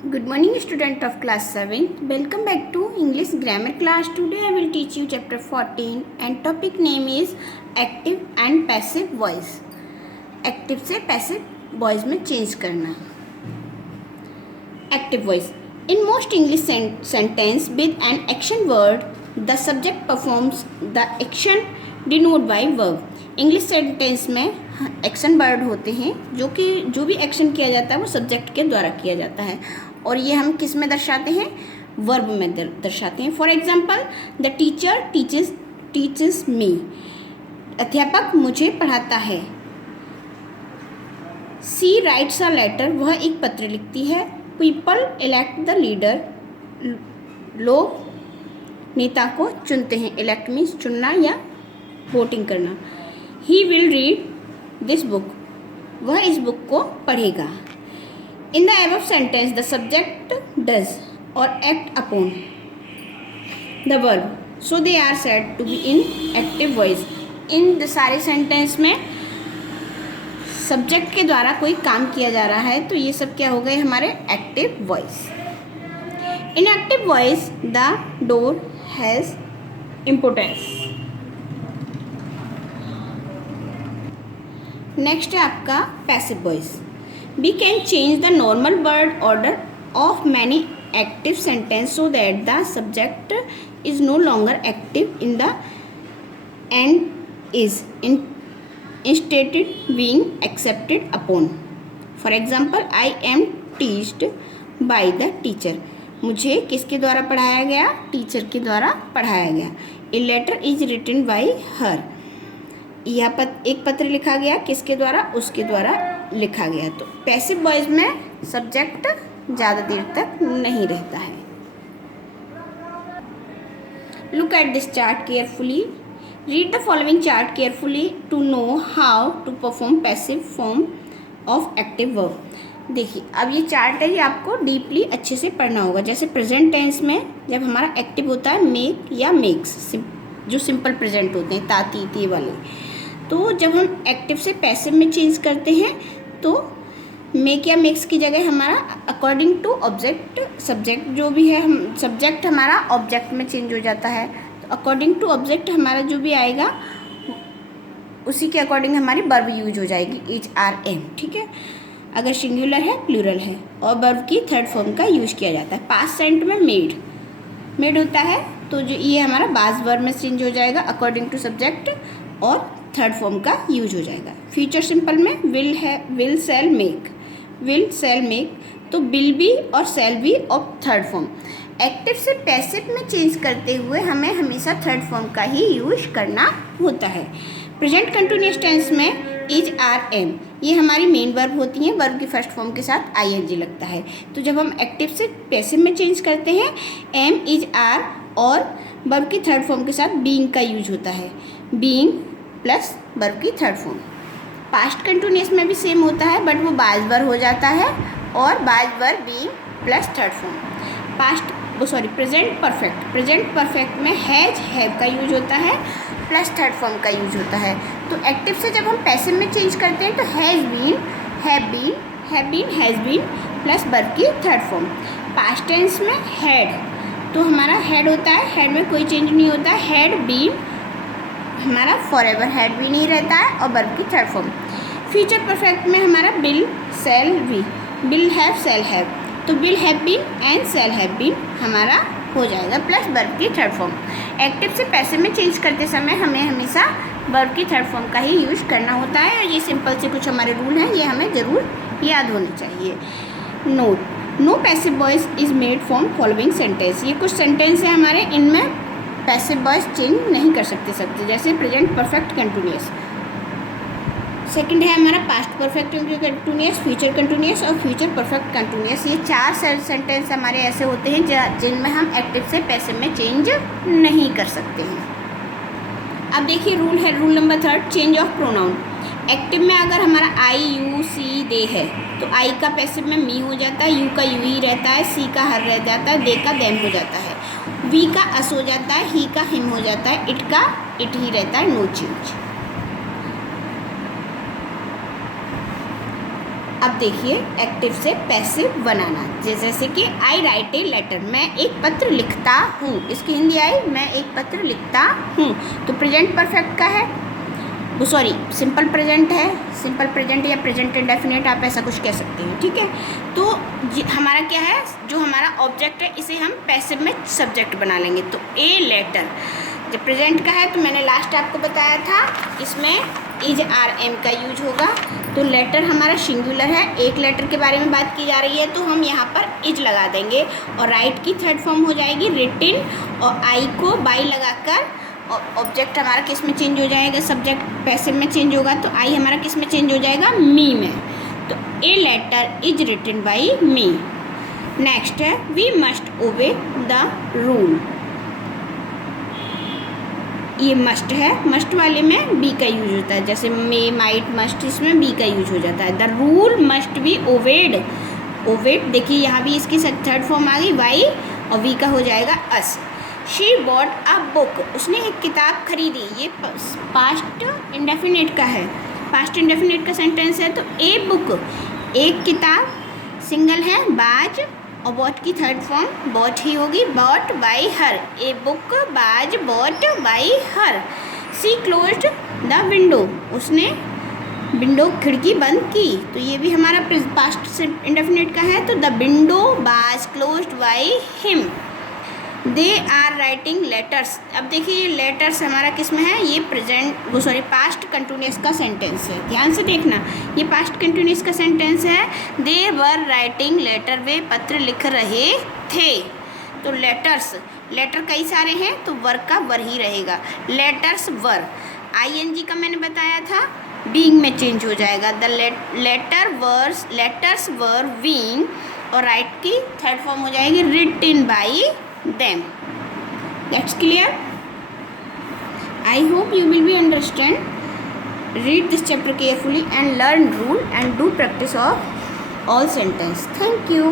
Good morning, student of class 7. Welcome back to English grammar class. Today I will teach you chapter 14 and topic name is active and passive voice. Active से passive voice में change करना. Active voice. In most English sentence with an action word, the subject performs the action denoted by verb. English sentence में action word होते हैं जो भी action किया जाता है वो सब्जेक्ट के द्वारा किया जाता है और ये हम किस में दर्शाते हैं, वर्ब में दर्शाते हैं. For example, the teacher teaches me. अध्यापक मुझे पढ़ाता है. She writes a letter. वह एक पत्र लिखती है. People elect the leader. लोग नेता को चुनते हैं. इलेक्ट मीन्स चुनना या वोटिंग करना. He will read this book. वह इस बुक को पढ़ेगा. In the above sentence the subject does और act upon the verb, so they are said to be in active voice. इन सारे सेंटेंस में सब्जेक्ट के द्वारा कोई काम किया जा रहा है तो ये सब क्या हो गए हमारे active voice. In active voice the door has importance. Next है आपका passive voice. We can change the normal word order of many active sentence so that the subject is no longer active in the end is instead being accepted upon. For example, I am teached by the teacher. मुझे किसके द्वारा पढ़ाया गया, teacher के द्वारा पढ़ाया गया. A letter is written by her. यह एक पत्र लिखा गया किसके द्वारा, उसके द्वारा लिखा गया. तो पैसिव वॉइस में सब्जेक्ट ज़्यादा देर तक नहीं रहता है. Look at this chart carefully. Read the following chart carefully to know how to perform passive form of active verb. देखिए, अब ये चार्ट है, ये आपको डीपली अच्छे से पढ़ना होगा. जैसे प्रेजेंट टेंस में जब हमारा एक्टिव होता है मेक या मेक्स, जो सिंपल प्रेजेंट होते हैं ताती ती वाले, तो जब हम एक्टिव से पैसिव में चेंज करते हैं तो मेक या मेक्स की जगह हमारा अकॉर्डिंग टू ऑब्जेक्ट, सब्जेक्ट जो भी है, हम सब्जेक्ट हमारा ऑब्जेक्ट में चेंज हो जाता है. तो अकॉर्डिंग टू ऑब्जेक्ट हमारा जो भी आएगा उसी के अकॉर्डिंग हमारी वर्ब यूज हो जाएगी. Is are am. ठीक है, अगर सिंगुलर है, प्लूरल है और वर्ब की थर्ड फॉर्म का यूज किया जाता है. पास्ट टेंस में मेड होता है तो जो ये हमारा बाज वर्ब में चेंज हो जाएगा अकॉर्डिंग टू सब्जेक्ट और थर्ड फॉर्म का यूज हो जाएगा. फ्यूचर सिंपल में विल सेल मेक तो विल बी और sell be of third form. Active से पैसिव में चेंज करते हुए हमें हमेशा थर्ड फॉर्म का ही यूज करना होता है. प्रेजेंट कंटिन्यूअस टेंस में इज आर एम ये हमारी मेन वर्ब होती हैं. वर्ब की फर्स्ट फॉर्म के साथ आईएनजी लगता है. तो जब हम एक्टिव से पैसिव में चेंज करते हैं एम इज आर और वर्ब की थर्ड फॉर्म के साथ बीइंग का यूज होता है. बीइंग प्लस वर्ब की थर्ड फॉर्म. पास्ट कंटिन्यूअस में भी सेम होता है बट वो बाज वर्ब हो जाता है और बाज verb being plus third form. Present perfect में हैज हैव का यूज होता है प्लस थर्ड फॉर्म का यूज होता है. तो एक्टिव से जब हम पैसिव में चेंज करते हैं तो has been, have been, has been plus verb की थर्ड फॉर्म. पास्ट टेंस में हैड तो हमारा हैड होता है, हैड में कोई चेंज नहीं होता है. हैड बीन हमारा फॉरएवर हैड भी नहीं रहता है और वर्ब की थर्ड फॉर्म. फ्यूचर परफेक्ट में हमारा will shall be, will have shall have तो will have been and shall have been हमारा हो जाएगा प्लस वर्ब की थर्ड फॉर्म. एक्टिव से पैसिव में चेंज करते समय हमें हमेशा वर्ब की थर्ड फॉर्म का ही यूज करना होता है. और ये सिंपल से कुछ हमारे रूल हैं, ये हमें ज़रूर याद होने चाहिए. Note, no passive voice is made from following sentence. ये कुछ सेंटेंस है हमारे, इनमें पैसिव वॉइस चेंज नहीं कर सकते. जैसे प्रेजेंट परफेक्ट कंटिन्यूअस. सेकंड है हमारा past perfect continuous, future continuous और फ्यूचर परफेक्ट कंटिन्यूअस. ये चार सेंटेंस हमारे ऐसे होते हैं जिनमें हम एक्टिव से पैसिव में चेंज नहीं कर सकते हैं. अब देखिए rule number 3, change of pronoun. Active में अगर हमारा आई यू सी दे है तो आई का पैसिव में मी हो जाता है, यू का यू ही रहता है, सी का हर रह जाता है, दे का देम हो जाता है, वी का अस हो जाता है, ही का हिम हो जाता है, इट का इट ही रहता है. No change. अब देखिए एक्टिव से पैसिव बनाना, जैसे कि आई राइट ए लेटर, मैं एक पत्र लिखता हूँ। इसकी हिंदी आई, मैं एक पत्र लिखता हूँ। तो प्रेजेंट परफेक्ट का है, वो सॉरी सिंपल प्रेजेंट है, सिंपल प्रेजेंट या प्रेजेंट इंडेफिनिट आप ऐसा कुछ कह सकते हैं, ठीक है। तो हमारा क्या है, जो हमारा ऑब्जेक्ट है इसे हम पैसिव में सब्जेक्ट बना लेंगे। तो ए लेटर जब प्रेजेंट का है तो मैंने लास्ट आपको बताया था इसमें इज आर एम का यूज होगा। तो लेटर हमारा सिंगुलर है, एक लेटर के बारे में बात की जा रही है तो हम यहाँ पर इज लगा देंगे और राइट की थर्ड फॉर्म हो जाएगी रिटिन, और आई को बाई लगाकर ऑब्जेक्ट हमारा किस में चेंज हो जाएगा, सब्जेक्ट पैसिव में चेंज होगा। तो आई हमारा किस में चेंज हो जाएगा, मी में। तो a letter is written by me. Next है we must obey the rule, ये मस्ट है, मस्ट वाले में बी का यूज होता है, जैसे मे माइट मस्ट इसमें बी का यूज हो जाता है। The rule must be obeyed, obeyed देखिए यहाँ भी इसकी थर्ड फॉर्म आ गई वाई और वी का हो जाएगा अस। शी बॉट अ बुक, उसने एक किताब खरीदी, ये पास्ट इंडेफिनिट का है, पास्ट इंडेफिनिट का सेंटेंस है। तो ए बुक एक किताब, सिंगल है बाज, और बॉट की थर्ड फॉर्म बॉट ही होगी, bought by her, a book was bought by her. She closed the window, उसने विंडो खिड़की बंद की, तो ये भी हमारा पास्ट से इंडेफिनिट का है। तो the window was closed by him. They are writing letters, अब देखिए ये लेटर्स हमारा किस में है, ये प्रेजेंट वो सॉरी पास्ट कंटिन्यूअस का सेंटेंस है, ध्यान से देखना, ये पास्ट कंटिन्यूअस का सेंटेंस है। दे वर राइटिंग लेटर, वे पत्र लिख रहे थे। तो लेटर्स, लेटर कई सारे हैं तो वर का वर ही रहेगा, लेटर्स वर। आईएनजी का मैंने बताया था बीइंग में चेंज हो जाएगा, द लेटर्स वर बीइंग, और राइट की थर्ड फॉर्म हो जाएगी written by them. That's clear? I hope you will be understand. Read this chapter carefully and learn rule and do practice of all sentence. Thank you.